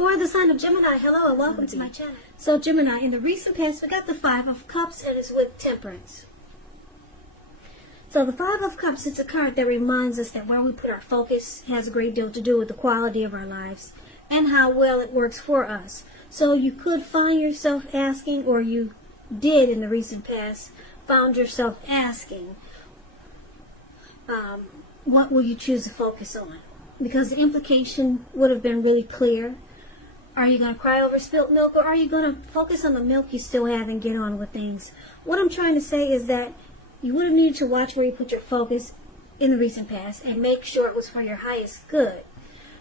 For the sign of Gemini, hello and welcome to my channel. So Gemini, in the recent past, we got the Five of Cups and it's with Temperance. So the Five of Cups, it's a card that reminds us that where we put our focus has a great deal to do with the quality of our lives and how well it works for us. So you could find yourself asking, or you did in the recent past, found yourself asking, what will you choose to focus on? Because the implication would have been really clear. Are you going to cry over spilt milk, or are you going to focus on the milk you still have and get on with things? What I'm trying to say is that you would have needed to watch where you put your focus in the recent past and make sure it was for your highest good.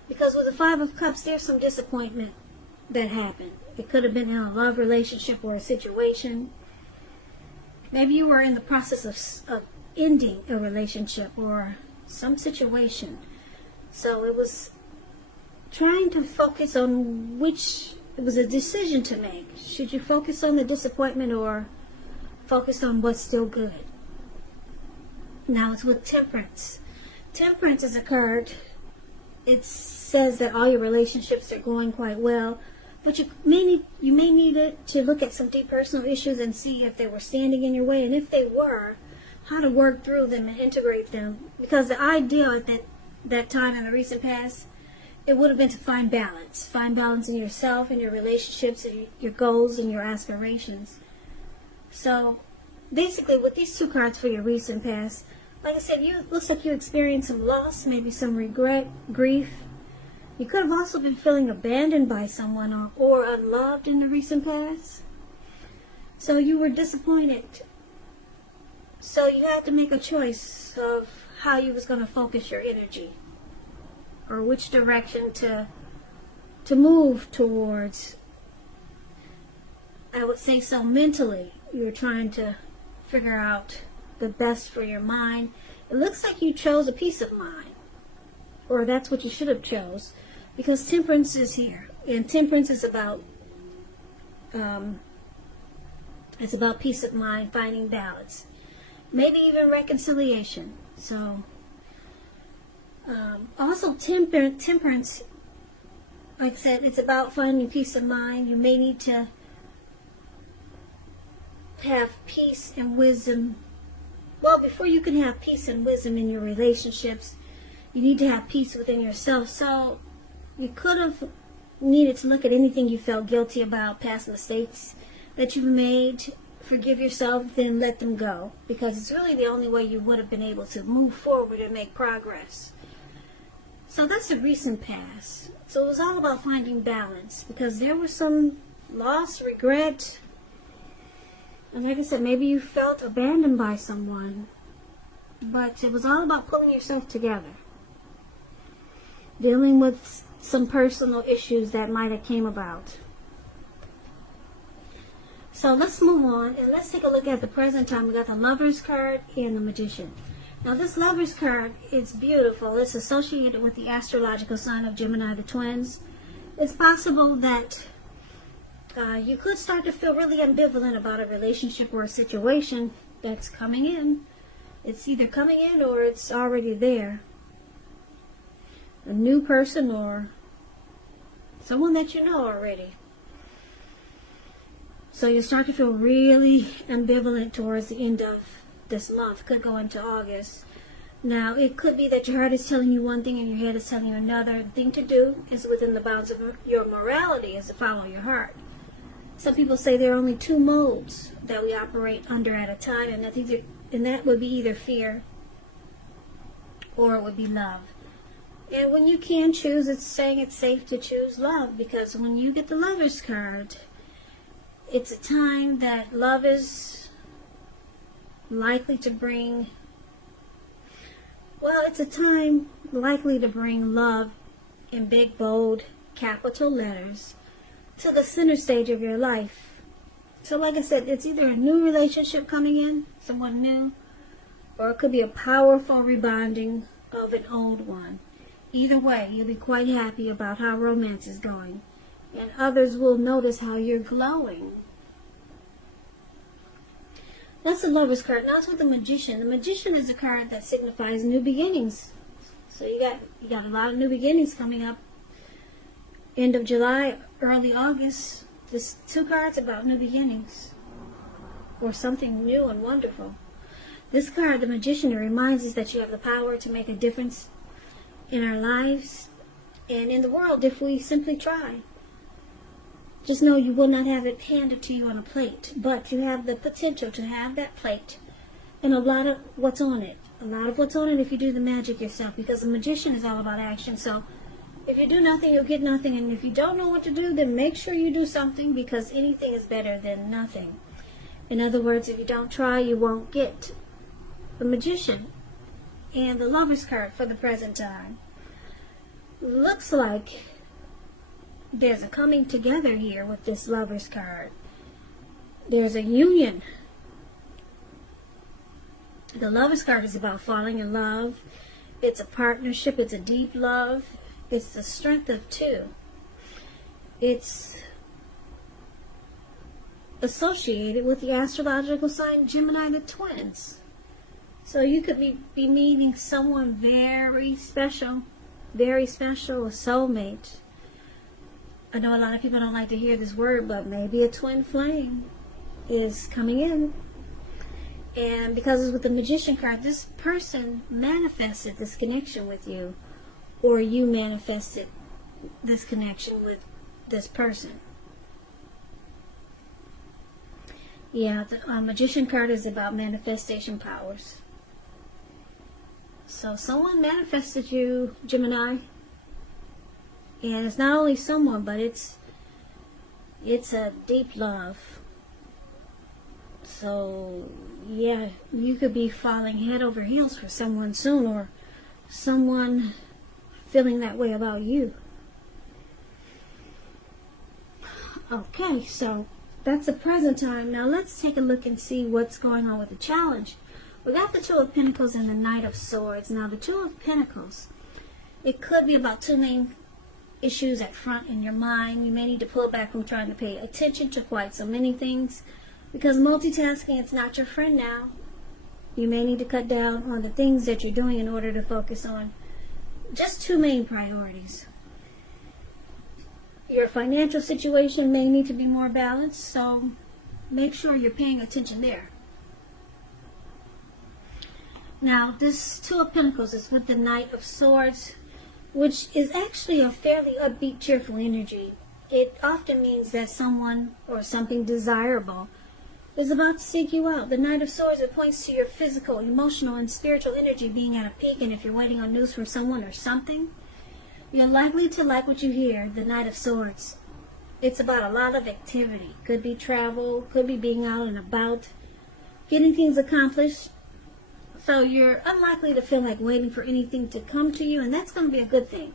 Because with the Five of Cups, there's some disappointment that happened. It could have been in a love relationship or a situation. Maybe you were in the process of ending a relationship or some situation. So it was trying to focus on which, it was a decision to make. Should you focus on the disappointment or focus on what's still good? Now it's with Temperance. Temperance is a card. It says that all your relationships are going quite well, but you may need it to look at some deep personal issues and see if they were standing in your way, and if they were, how to work through them and integrate them. Because the ideal at that time in the recent past, it would have been to find balance. Find balance in yourself and your relationships and your goals and your aspirations. So basically with these two cards for your recent past, like I said, looks like you experienced some loss, maybe some regret, grief. You could have also been feeling abandoned by someone or unloved in the recent past. So you were disappointed. So you had to make a choice of how you was going to focus your energy, or which direction to move towards. I would say so mentally, you were trying to figure out the best for your mind. It looks like you chose a peace of mind, or that's what you should have chose, because Temperance is here, and Temperance is about peace of mind, finding balance, maybe even reconciliation. So also Temperance, like I said, it's about finding peace of mind. You may need to have peace and wisdom. Well, before you can have peace and wisdom in your relationships, you need to have peace within yourself. So you could have needed to look at anything you felt guilty about, past mistakes that you've made, forgive yourself, then let them go. Because it's really the only way you would have been able to move forward and make progress. So that's the recent past. So it was all about finding balance, because there was some loss, regret, and like I said, maybe you felt abandoned by someone, but it was all about pulling yourself together, dealing with some personal issues that might have came about. So let's move on and let's take a look at the present time. We got the Lover's card and the Magician. Now this Lover's card, it's beautiful. It's associated with the astrological sign of Gemini, the twins. It's possible that you could start to feel really ambivalent about a relationship or a situation that's coming in. It's either coming in or it's already there. A new person or someone that you know already. So you start to feel really ambivalent towards the end of this month. Could go into August. Now, it could be that your heart is telling you one thing and your head is telling you another. The thing to do is within the bounds of your morality is to follow your heart. Some people say there are only two modes that we operate under at a time, and that would be either fear or it would be love. And when you can choose, it's saying it's safe to choose love, because when you get the Lover's card, it's a time that love is likely to bring, well, it's a time likely to bring love in big, bold, capital letters to the center stage of your life. So like I said, it's either a new relationship coming in, someone new, or it could be a powerful rebonding of an old one. Either way, you'll be quite happy about how romance is going, and others will notice how you're glowing. That's the Lover's card. Now it's with the Magician. The Magician is a card that signifies new beginnings. So you got a lot of new beginnings coming up end of July, early August, this 2 cards about new beginnings or something new and wonderful. This card, the Magician, it reminds us that you have the power to make a difference in our lives and in the world if we simply try. Just know you will not have it handed to you on a plate, but you have the potential to have that plate and a lot of what's on it. A lot of what's on it if you do the magic yourself, because the Magician is all about action. So if you do nothing, you'll get nothing. And if you don't know what to do, then make sure you do something, because anything is better than nothing. In other words, if you don't try, you won't get. The Magician and the Lover's card for the present time. Looks like there's a coming together here with this Lover's card. There's a union. The Lover's card is about falling in love. It's a partnership. It's a deep love. It's the strength of 2. It's associated with the astrological sign Gemini, the twins. So you could be meeting someone very special, a soulmate. I know a lot of people don't like to hear this word, but maybe a twin flame is coming in. And because it's with the Magician card, this person manifested this connection with you, or you manifested this connection with this person. Yeah, the Magician card is about manifestation powers. So someone manifested you, Gemini. And it's not only someone, but it's a deep love. So, yeah, you could be falling head over heels for someone soon, or someone feeling that way about you. Okay, so that's the present time. Now let's take a look and see what's going on with the challenge. We got the 2 of Pentacles and the Knight of Swords. Now the 2 of Pentacles, it could be about 2 main issues at front in your mind. You may need to pull back from trying to pay attention to quite so many things, because multitasking, it's not your friend now. You may need to cut down on the things that you're doing in order to focus on just 2 main priorities. Your financial situation may need to be more balanced, so make sure you're paying attention there. Now, this 2 of Pentacles is with the Knight of Swords, which is actually a fairly upbeat, cheerful energy. It often means that someone or something desirable is about to seek you out. The Knight of Swords, it points to your physical, emotional, and spiritual energy being at a peak, and if you're waiting on news from someone or something, you're likely to like what you hear. The Knight of Swords, it's about a lot of activity. Could be travel, could be being out and about, getting things accomplished. So you're unlikely to feel like waiting for anything to come to you, and that's going to be a good thing.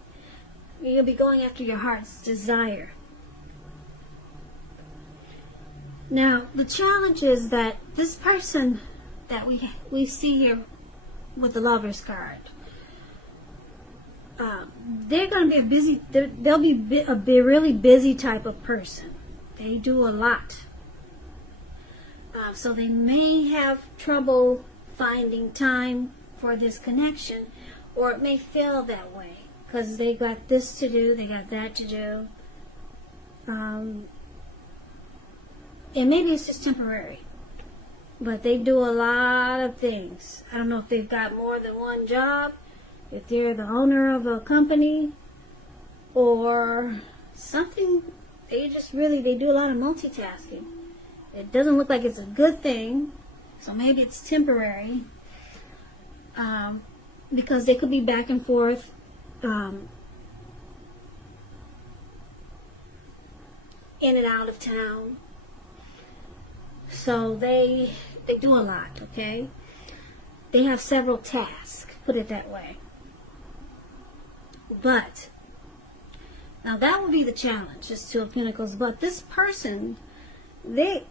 You'll be going after your heart's desire. Now, the challenge is that this person that we see here with the Lover's card, they're going to be they'll be a really busy type of person. They do a lot. So they may have trouble finding time for this connection, or it may feel that way because they got this to do, they got that to do, and maybe it's just temporary, but they do a lot of things. I don't know if they've got more than one job, if they're the owner of a company or something. They do a lot of multitasking. It doesn't look like it's a good thing. So maybe it's temporary, because they could be back and forth, in and out of town. So they do a lot, okay? They have several tasks, put it that way. But, now that would be the challenge, just 2 of Pentacles. But this person, they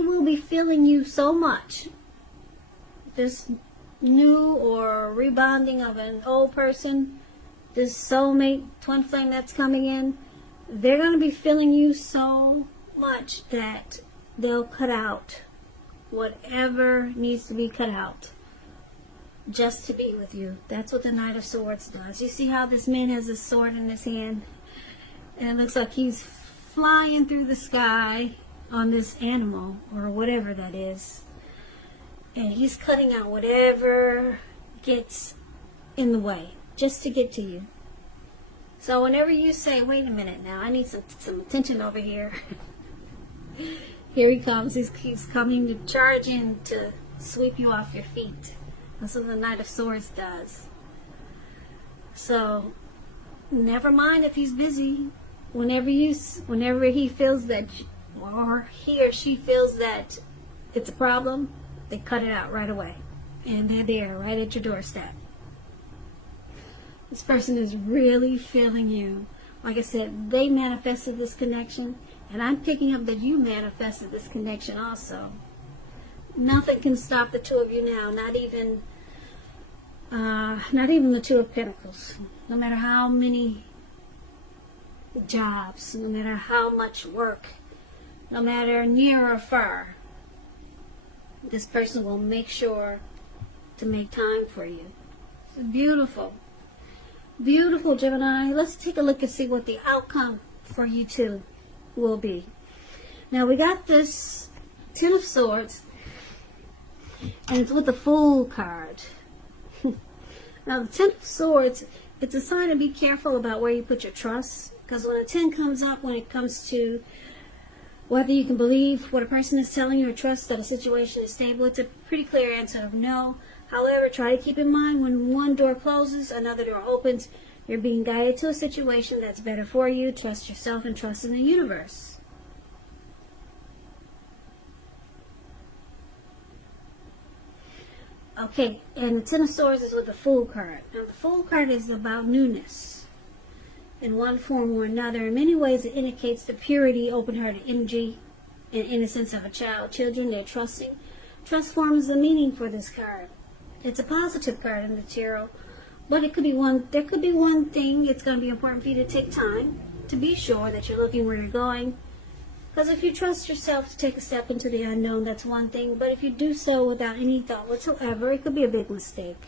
will be feeling you so much. This new or rebonding of an old person, this soulmate, twin flame that's coming in, they're going to be feeling you so much that they'll cut out whatever needs to be cut out just to be with you. That's what the Knight of Swords does. You see how this man has a sword in his hand? And it looks like he's flying through the sky on this animal or whatever that is. And he's cutting out whatever gets in the way just to get to you. So whenever you say, wait a minute now, I need some attention over here. Here he comes. He's coming to charge in to sweep you off your feet. That's what the Knight of Swords does. So never mind if he's busy. Whenever he feels that, or he or she feels that it's a problem, they cut it out right away. And they're there, right at your doorstep. This person is really feeling you. Like I said, they manifested this connection, and I'm picking up that you manifested this connection also. Nothing can stop the two of you now, not even the Two of Pentacles. No matter how many jobs, no matter how much work, no matter near or far, this person will make sure to make time for you. It's beautiful. Beautiful, Gemini. Let's take a look and see what the outcome for you two will be. Now we got this Ten of Swords, and it's with the Fool card. Now the Ten of Swords, it's a sign to be careful about where you put your trust, because when a 10 comes up, when it comes to whether you can believe what a person is telling you or trust that a situation is stable, it's a pretty clear answer of no. However, try to keep in mind when one door closes, another door opens. You're being guided to a situation that's better for you. Trust yourself and trust in the universe. Okay, and the Ten of Swords is with the Fool card. Now, the Fool card is about newness in one form or another. In many ways, it indicates the purity, open-hearted energy, and innocence of a child. Children, they're trusting. Trust forms the meaning for this card. It's a positive card in the tarot, but there could be one thing. It's going to be important for you to take time to be sure that you're looking where you're going. Because if you trust yourself to take a step into the unknown, that's one thing. But if you do so without any thought whatsoever, it could be a big mistake.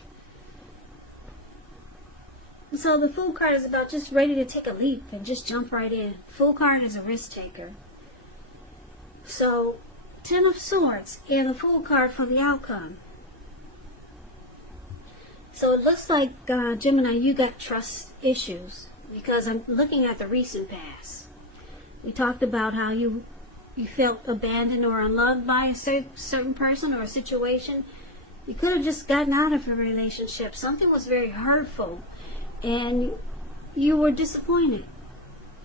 So the Fool card is about just ready to take a leap and just jump right in. Fool card is a risk taker. So, Ten of Swords and the Fool card for the outcome. So it looks like, Gemini, you got trust issues, because I'm looking at the recent past. We talked about how you felt abandoned or unloved by a certain person or a situation. You could have just gotten out of a relationship. Something was very hurtful, and you were disappointed.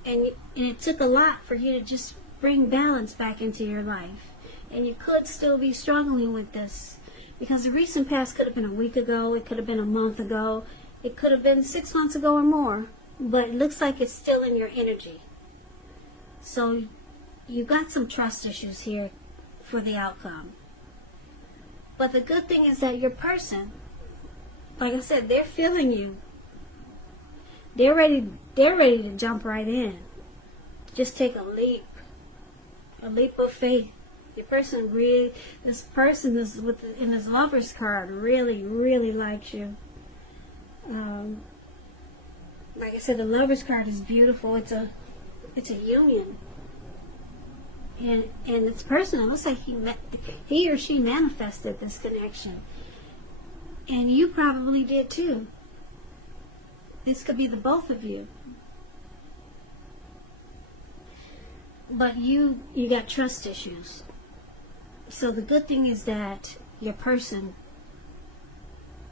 And it took a lot for you to just bring balance back into your life. And you could still be struggling with this. Because the recent past could have been a week ago, it could have been a month ago, it could have been 6 months ago or more, but it looks like it's still in your energy. So you got some trust issues here for the outcome. But the good thing is that your person, like I said, they're feeling you. They're ready to jump right in. Just take a leap of faith. This person is in his Lover's card really, really likes you. Like I said, the Lover's card is beautiful. It's a union. And this person, it looks like he or she manifested this connection. And you probably did too. This could be the both of you. But you got trust issues. So the good thing is that your person,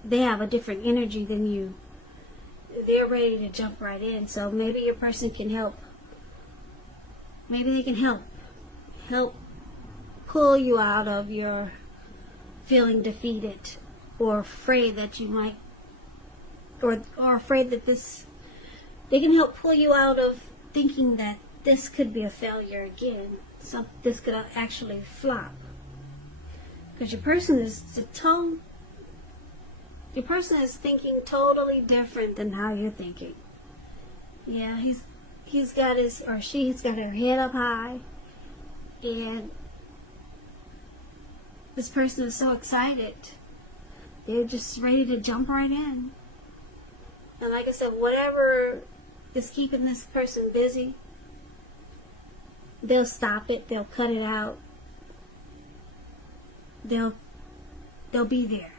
they have a different energy than you. They're ready to jump right in. So maybe your person can help. Maybe they can help pull you out of your feeling defeated or afraid that you might, or afraid that they can help pull you out of thinking that this could be a failure again. So this could actually flop. Because your person is thinking totally different than how you're thinking. Yeah, he's got his, or she's got her head up high, and this person is so excited. They're just ready to jump right in. And like I said, whatever is keeping this person busy, they'll stop it, they'll cut it out, they'll be there.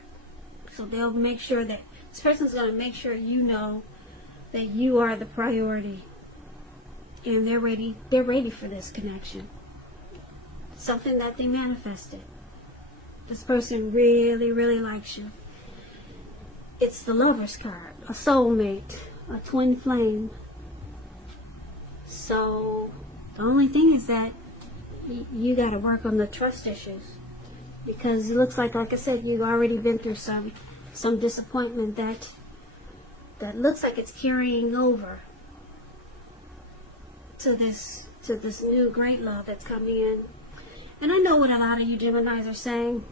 So they'll make sure that this person's going to make sure you know that you are the priority, and they're ready for this connection. Something that they manifested. This person really, really likes you. It's the Lover's card, a soulmate, a twin flame. So the only thing is that you got to work on the trust issues, because it looks like I said, you've already been through some disappointment that looks like it's carrying over to this new great love that's coming in. And I know what a lot of you Geminis are saying.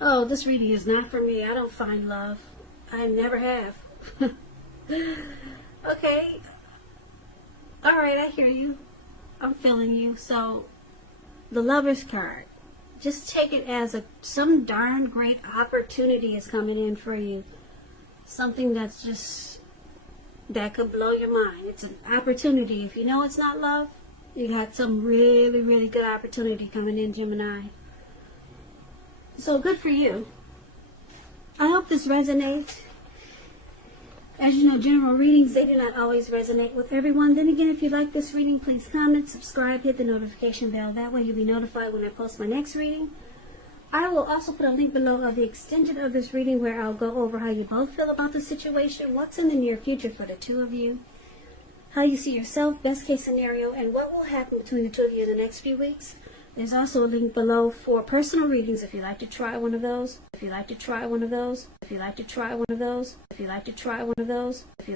Oh, this reading is not for me. I don't find love. I never have. Okay. Alright, I hear you. I'm feeling you. So, the Lover's card. Just take it as some darn great opportunity is coming in for you. Something that could blow your mind. It's an opportunity. If you know it's not love, you got some really, really good opportunity coming in, Gemini. So good for you. I hope this resonates. As you know, general readings, they do not always resonate with everyone. Then again, if you like this reading, please comment, subscribe, hit the notification bell. That way you'll be notified when I post my next reading. I will also put a link below of the extension of this reading where I'll go over how you both feel about the situation, what's in the near future for the two of you, how you see yourself, best case scenario, and what will happen between the two of you in the next few weeks. There's also a link below for personal readings if you'd like to try one of those. If you'd like to try one of those. If you'd like to try one of those. If you'd like to try one of those. If you